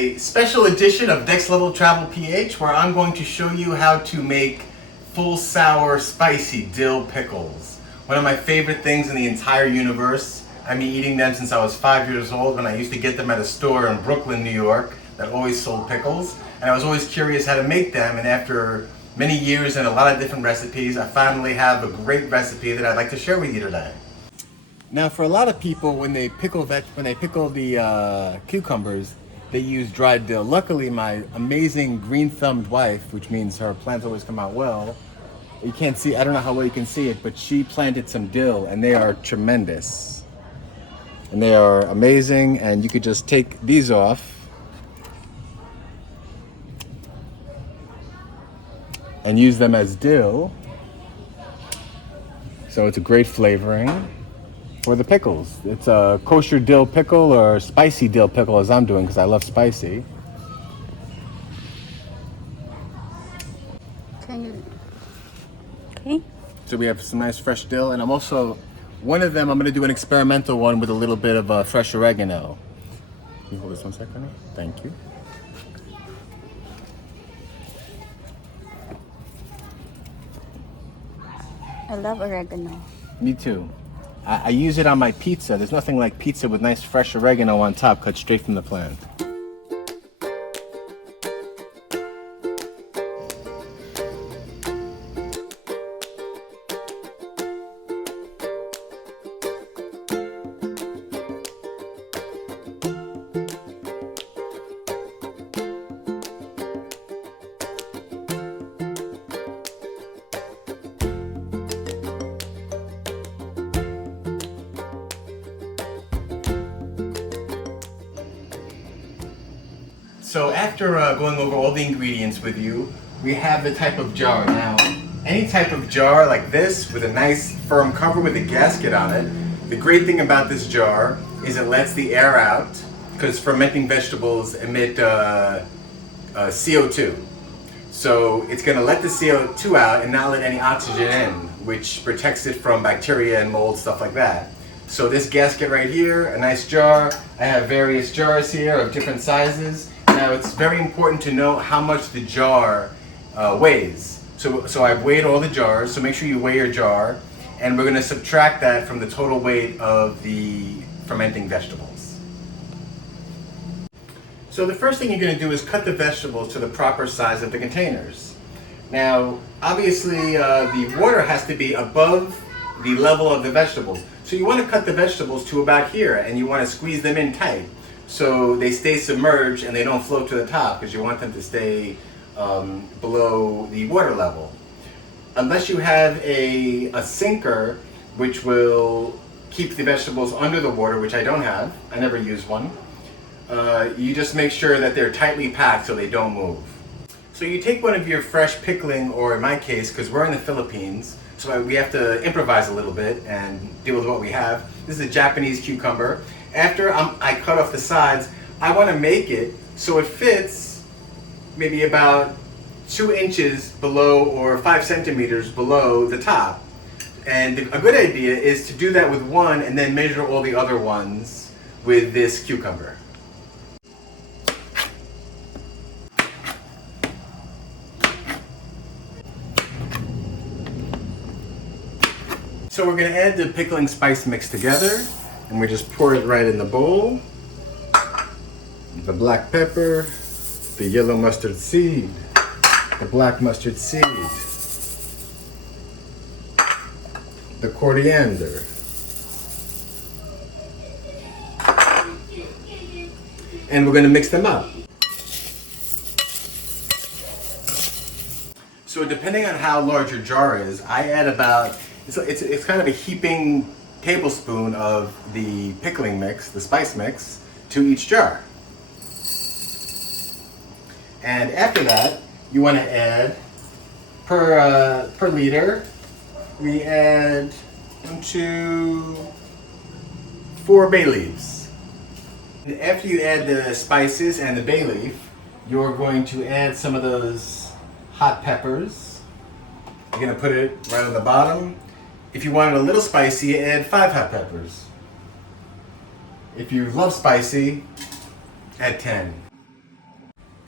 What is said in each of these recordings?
a special edition of Next Level Travel PH where I'm going to show you how to make full sour spicy dill pickles. One of my favorite things in the entire universe. I've been eating them since I was 5 years old when I used to get them at a store in Brooklyn, New York that always sold pickles. And I was always curious how to make them, and after many years and a lot of different recipes, I finally have a great recipe that I'd like to share with you today. Now, for a lot of people, when they pickle the cucumbers, they use dried dill. Luckily, my amazing green-thumbed wife, which means her plants always come out well, you can't see, I don't know how well you can see it, but she planted some dill, and they are tremendous. And they are amazing, and you could just take these off and use them as dill. So it's a great flavoring for the pickles. It's a kosher dill pickle or spicy dill pickle, as I'm doing because I love spicy. Okay. So we have some nice fresh dill, and I'm also, one of them I'm going to do an experimental one with a little bit of fresh oregano. Can you hold this 1 second? Thank you. I love oregano. Me too. I use it on my pizza. There's nothing like pizza with nice fresh oregano on top, cut straight from the plant. So after going over all the ingredients with you, we have the type of jar. Now, any type of jar like this with a nice firm cover with a gasket on it, the great thing about this jar is it lets the air out, because fermenting vegetables emit CO2. So it's going to let the CO2 out and not let any oxygen in, which protects it from bacteria and mold, stuff like that. So this gasket right here, a nice jar. I have various jars here of different sizes. Now it's very important to know how much the jar weighs. So I've weighed all the jars, so make sure you weigh your jar, and we're going to subtract that from the total weight of the fermenting vegetables. So the first thing you're going to do is cut the vegetables to the proper size of the containers. Now, obviously the water has to be above the level of the vegetables. So you want to cut the vegetables to about here, and you want to squeeze them in tight, so they stay submerged and they don't float to the top, because you want them to stay below the water level. Unless you have a sinker which will keep the vegetables under the water, which I don't have, I never use one, you just make sure that they're tightly packed so they don't move. So you take one of your fresh pickling, or in my case, because we're in the Philippines, so we have to improvise a little bit and deal with what we have. This is a Japanese cucumber. After I cut off the sides, I want to make it so it fits maybe about 2 inches below or 5 centimeters below the top. And a good idea is to do that with one and then measure all the other ones with this cucumber. So we're going to add the pickling spice mix together, and we just pour it right in the bowl. The black pepper, the yellow mustard seed, the black mustard seed, the coriander, and we're going to mix them up. So depending on how large your jar is, I add about, it's kind of a heaping tablespoon of the pickling mix, the spice mix, to each jar. And after that, you want to add, per liter, we add 1, 2, 4 bay leaves. And after you add the spices and the bay leaf, you're going to add some of those hot peppers. You're going to put it right on the bottom. If you want it a little spicy, add 5 hot peppers. If you love spicy, add 10.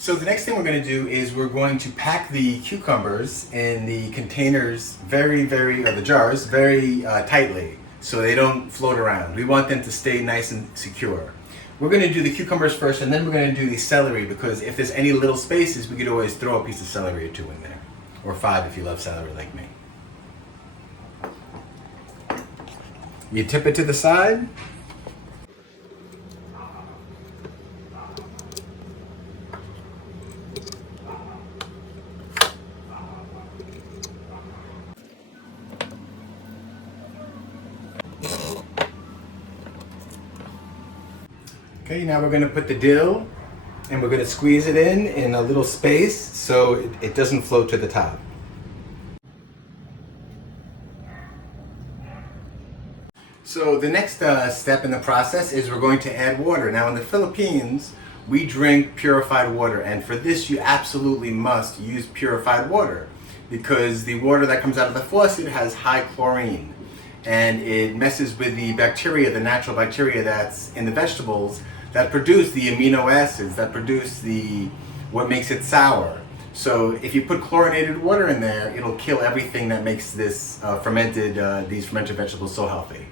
So the next thing we're going to do is we're going to pack the cucumbers in the containers or the jars very tightly so they don't float around. We want them to stay nice and secure. We're going to do the cucumbers first, and then we're going to do the celery, because if there's any little spaces, we could always throw a piece of celery or two in there. Or 5 if you love celery like me. You tip it to the side. Okay, now we're going to put the dill and we're going to squeeze it in a little space so it doesn't float to the top. So the next step in the process is we're going to add water. Now in the Philippines, we drink purified water, and for this you absolutely must use purified water because the water that comes out of the faucet has high chlorine and it messes with the bacteria, the natural bacteria that's in the vegetables that produce the amino acids, that produce what makes it sour. So if you put chlorinated water in there, it'll kill everything that makes these fermented vegetables so healthy.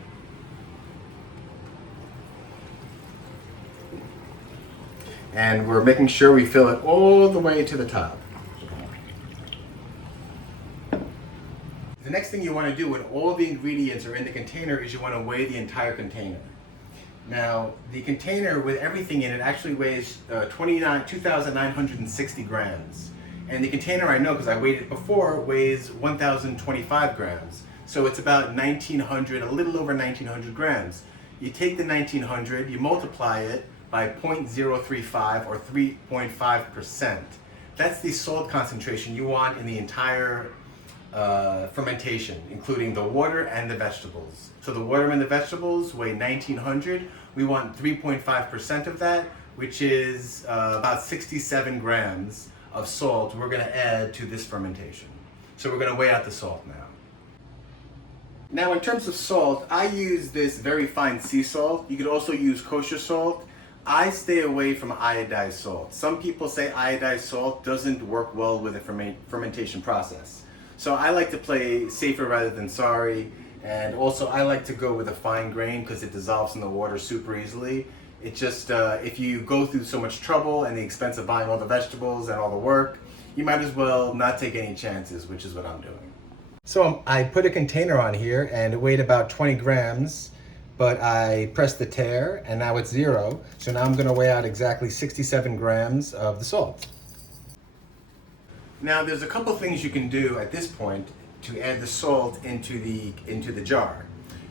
And we're making sure we fill it all the way to the top. The next thing you want to do when all the ingredients are in the container is you want to weigh the entire container. Now, the container with everything in it actually weighs 2,960 grams. And the container, I know because I weighed it before, weighs 1,025 grams. So it's about a little over 1,900 grams. You take the 1,900, you multiply it by 0.035 or 3.5%. That's the salt concentration you want in the entire fermentation, including the water and the vegetables. So the water and the vegetables weigh 1,900. We want 3.5% of that, which is about 67 grams of salt we're going to add to this fermentation. So we're going to weigh out the salt now. Now in terms of salt, I use this very fine sea salt. You could also use kosher salt. I stay away from iodized salt. Some people say iodized salt doesn't work well with the fermentation process. So I like to play safer rather than sorry. And also I like to go with a fine grain because it dissolves in the water super easily. It just, if you go through so much trouble and the expense of buying all the vegetables and all the work, you might as well not take any chances, which is what I'm doing. So I put a container on here and it weighed about 20 grams, but I pressed the tare and now it's 0. So now I'm going to weigh out exactly 67 grams of the salt. Now there's a couple things you can do at this point to add the salt into the jar.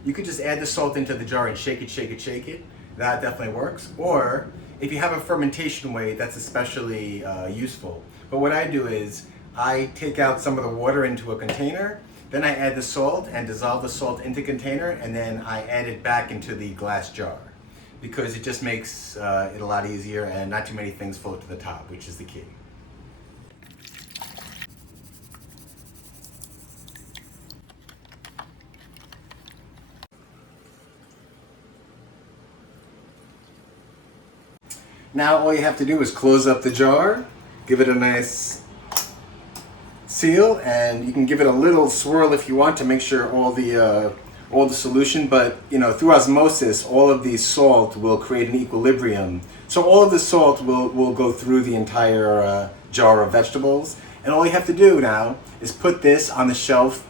You could just add the salt into the jar and shake it. That definitely works. Or if you have a fermentation weight, that's especially useful. But what I do is I take out some of the water into a container, then I add the salt and dissolve the salt into the container, and then I add it back into the glass jar because it just makes it a lot easier and not too many things float to the top, which is the key. Now all you have to do is close up the jar, give it a nice seal, and you can give it a little swirl if you want to make sure all the solution, but through osmosis all of the salt will create an equilibrium. So all of the salt will go through the entire jar of vegetables, and all you have to do now is put this on the shelf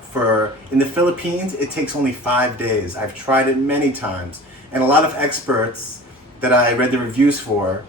in the Philippines it takes only 5 days. I've tried it many times, and a lot of experts that I read the reviews for,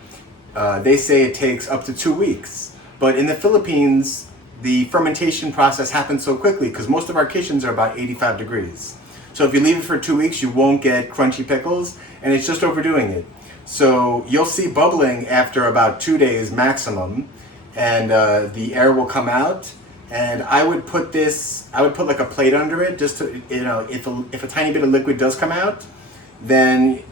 they say it takes up to 2 weeks. But in the Philippines, the fermentation process happens so quickly because most of our kitchens are about 85 degrees. So if you leave it for 2 weeks, you won't get crunchy pickles, and it's just overdoing it. So you'll see bubbling after about 2 days maximum, and the air will come out. And I would put like a plate under it just to, if a tiny bit of liquid does come out, then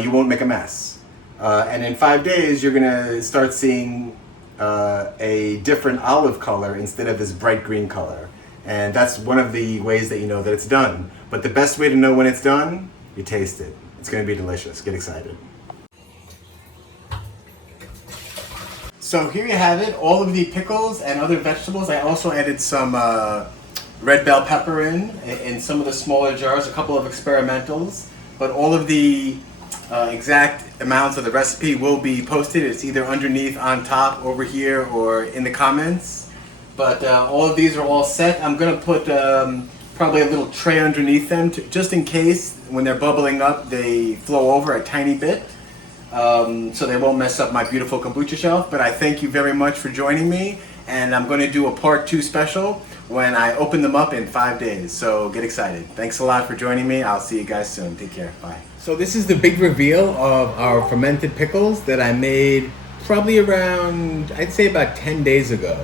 you won't make a mess. And in 5 days, you're gonna start seeing a different olive color instead of this bright green color. And that's one of the ways that you know that it's done. But the best way to know when it's done, you taste it. It's gonna be delicious. Get excited. So here you have it, all of the pickles and other vegetables. I also added some red bell pepper in some of the smaller jars, a couple of experimentals. But all of the exact amounts of the recipe will be posted. It's either underneath, on top, over here, or in the comments. But all of these are all set. I'm going to put probably a little tray underneath them, just in case when they're bubbling up they flow over a tiny bit. So they won't mess up my beautiful kombucha shelf. But I thank you very much for joining me, and I'm going to do a part 2 special when I open them up in 5 days. So get excited. Thanks a lot for joining me. I'll see you guys soon. Take care. Bye. So this is the big reveal of our fermented pickles that I made probably around, I'd say about 10 days ago.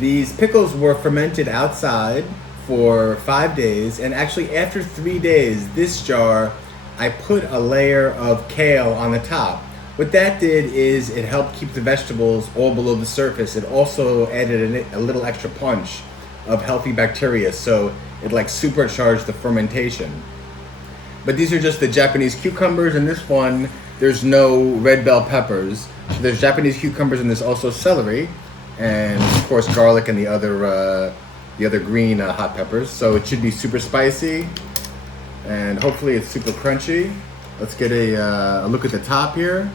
These pickles were fermented outside for 5 days, and actually after 3 days, this jar, I put a layer of kale on the top. What that did is it helped keep the vegetables all below the surface. It also added a little extra punch of healthy bacteria, so it like supercharged the fermentation. But these are just the Japanese cucumbers. In this one, there's no red bell peppers. So there's Japanese cucumbers, and there's also celery, and of course garlic and the other green hot peppers. So it should be super spicy, and hopefully it's super crunchy. Let's get a look at the top here.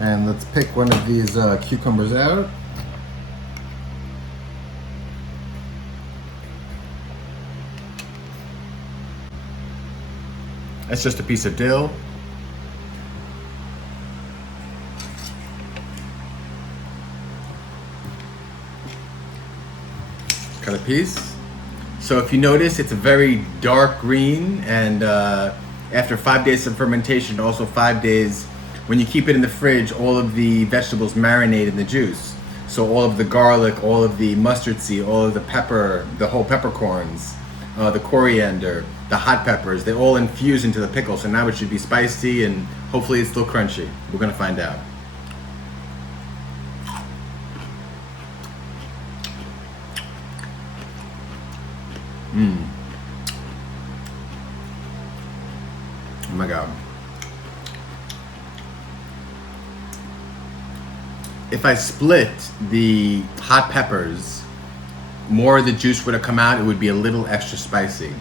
And let's pick one of these cucumbers out. That's just a piece of dill. Cut a piece. So if you notice, it's a very dark green, and after 5 days of fermentation, also 5 days, when you keep it in the fridge, all of the vegetables marinate in the juice. So all of the garlic, all of the mustard seed, all of the pepper, the whole peppercorns, the coriander, the hot peppers, they all infuse into the pickle. So now it should be spicy, and hopefully it's still crunchy. We're gonna find out. Oh my God. If I split the hot peppers, more of the juice would have come out. It would be a little extra spicy.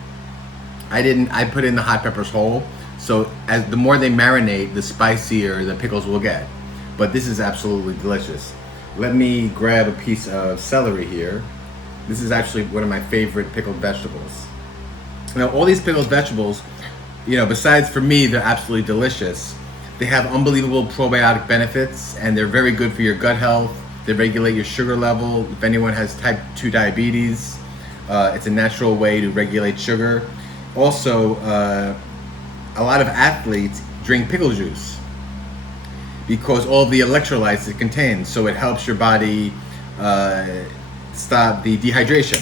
I put in the hot peppers whole, so as the more they marinate, the spicier the pickles will get. But this is absolutely delicious. Let me grab a piece of celery here. This is actually one of my favorite pickled vegetables. Now, all these pickled vegetables, you know, besides for me, they're absolutely delicious. They have unbelievable probiotic benefits, and they're very good for your gut health. They regulate your sugar level. If anyone has type 2 diabetes, it's a natural way to regulate sugar. Also, a lot of athletes drink pickle juice because all of the electrolytes it contains, so it helps your body stop the dehydration.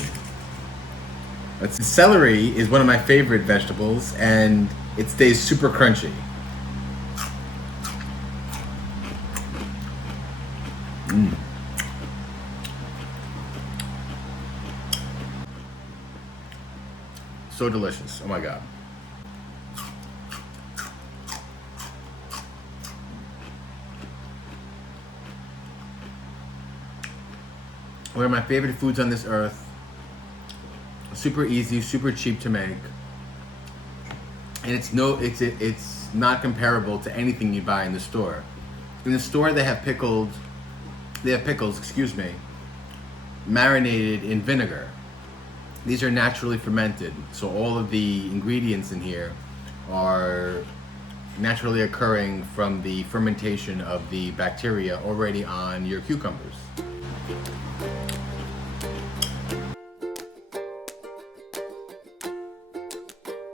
Celery is one of my favorite vegetables, and it stays super crunchy. So delicious. Oh my God. One of my favorite foods on this earth. Super easy, super cheap to make. And it's not comparable to anything you buy in the store. In the store they have pickles, excuse me, marinated in vinegar. These are naturally fermented, so all of the ingredients in here are naturally occurring from the fermentation of the bacteria already on your cucumbers.